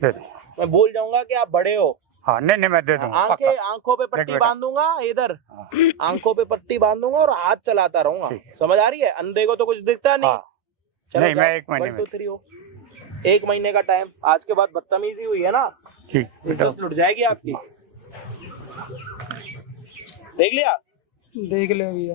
दे दे। मैं बोल जाऊंगा कि आप बड़े हो। हाँ नहीं मैं दे दूंगा पक्का। आंखों पे पट्टी बेटा। बांध दूंगा, इधर हाँ, आंखों पे पट्टी बांध दूंगा और हाथ चलाता रहूंगा। ठीक है। समझ आ रही है? अंधे को तो कुछ दिखता नहीं। हाँ। चलो नहीं, मैं जाओ, 1 महीने 1 में। 2 3 हो। 1 महीने का टाइम, आज के बाद बदतमीजी हुई है ना, ठीक बेटा। इज्जत लुट जाएगी आपकी। देख लिया? देख ले भैया।